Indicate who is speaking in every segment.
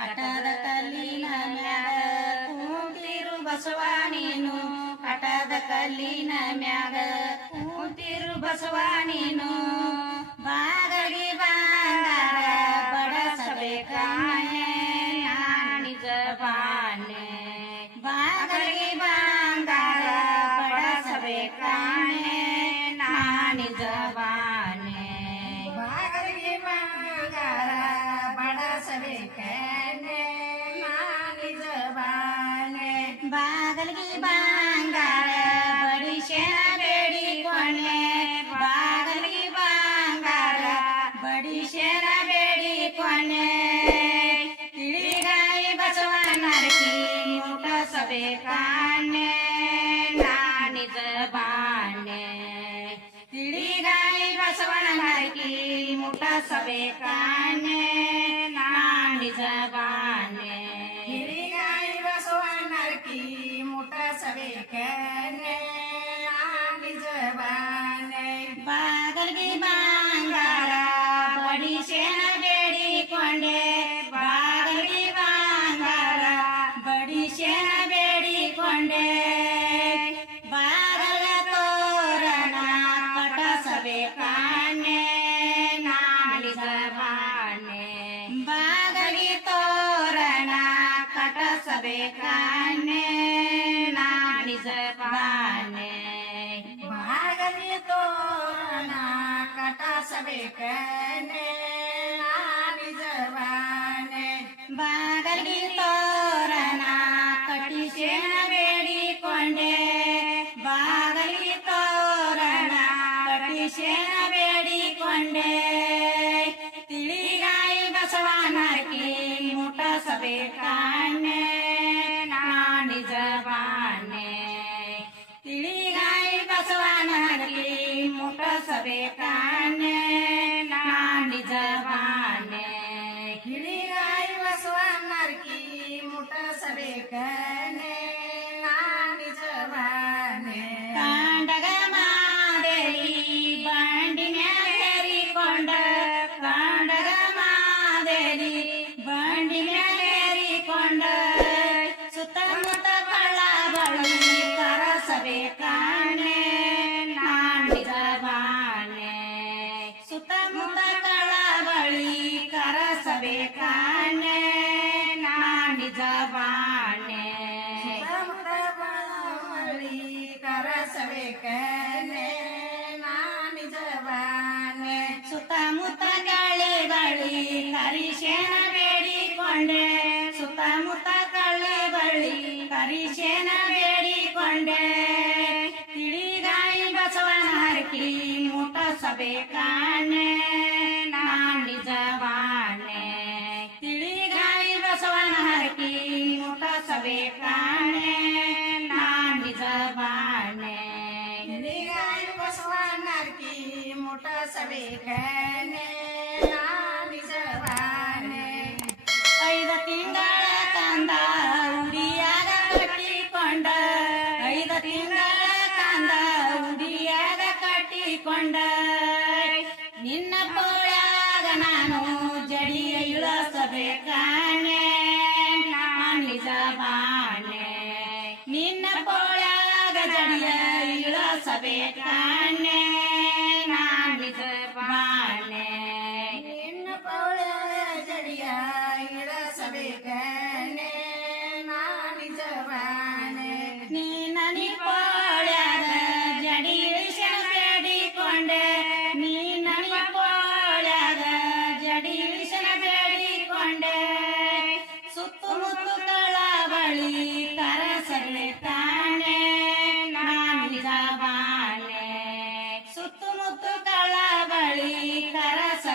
Speaker 1: ಕಟದ ಕಲ್ಲಿನ ಮ್ಯಾಗ ಕೂತಿರು ಬಸವ
Speaker 2: ಕಟದ ಕಲ್ಲಿನ ಮ್ಯಾಗ ಕೂತಿರು ಬಸವ
Speaker 1: ಬಾಗಡಿ ಬಾಗಲಿ ಬಾಂಗಾರ ಬಡಸಬೇಕ
Speaker 2: ನಿಜ ಬಾನೆ
Speaker 1: ಬಾಗಡಿ ಬಾಂಗಾರ ಬಡಸಬೇಕ
Speaker 2: ನಿಜ ಬಾನೆ
Speaker 3: ಬಾಗಡಿ ಬಾಂಗಾರ
Speaker 1: बांगार बडी बेडी कोण
Speaker 2: पागली
Speaker 1: बांगडा बडी बेडी कोण तिळी गायी बसवा लाकी मोठा सभे
Speaker 2: काने नी जबाने
Speaker 1: तिळी गाय बसवा लाकी
Speaker 2: मोठा सभे काने नी जबा
Speaker 1: भांगारा बडी शे बेडी कोंडे
Speaker 2: बागली
Speaker 1: भांगारा बडी शे बेडी कोंडे बागल तोर ना कट से
Speaker 2: कने नागली जबाब
Speaker 1: बागली तोरणा
Speaker 2: कट से कने नागली
Speaker 3: बेकने आम्ही जवाने
Speaker 1: बागली तोरणा कटी
Speaker 2: ಜವಾನೆ
Speaker 3: ಬಳಿ ಕರಸಬೇಕನೆ ನಾನಿ ಜವಾನೆ
Speaker 1: ಸುತ್ತಮುತ್ತ ಗಾಳಿ ಬಳಿ ಕರಿಶೇನ ಬೇಡಿಕೊಂಡೆ ಸುತ್ತಮುತ್ತ ಕಳ್ಳಿ ಬಳಿ ಕರಿಶೇನ ಬೇಡಿಕೊಂಡೆ ತಿಳಿಗಾಯಿ ಬಸವನ ಹರಕಿ ಮುಟ್ಟಿಸಬೇಕಾನೆ ಕಾಣೆ
Speaker 2: ನಾನ್ ನಿಜವಾಣೆ
Speaker 3: ನಿನಗಾಯ ಬಸವಣ್ಣರ್ಕಿ ಮುಟಸಬೇಕನೆ ನಾನ್ ನಿಜವಾಣೆ
Speaker 1: ಐದ ತಿಂಗಳ ತಂದ ಉಡಿಯಾಗ ಕಟ್ಟಿಕೊಂಡ ಐದ ತಿಂಗಳ ತಂದ ಉಡಿಯಾಗ ಕಟ್ಟಿಕೊಂಡ ನಿನ್ನ ಪೋಳಾಗ ನಾನು ಜಡಿ ಇಳಿಸಬೇಕಾ ಿಯ ಸಭೆ ಕಾಣ್ಯ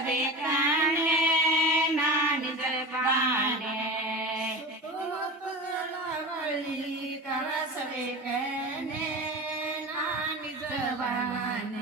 Speaker 1: આવે કાને
Speaker 2: નાની જબાને
Speaker 3: કરસવે કને નાની જબાને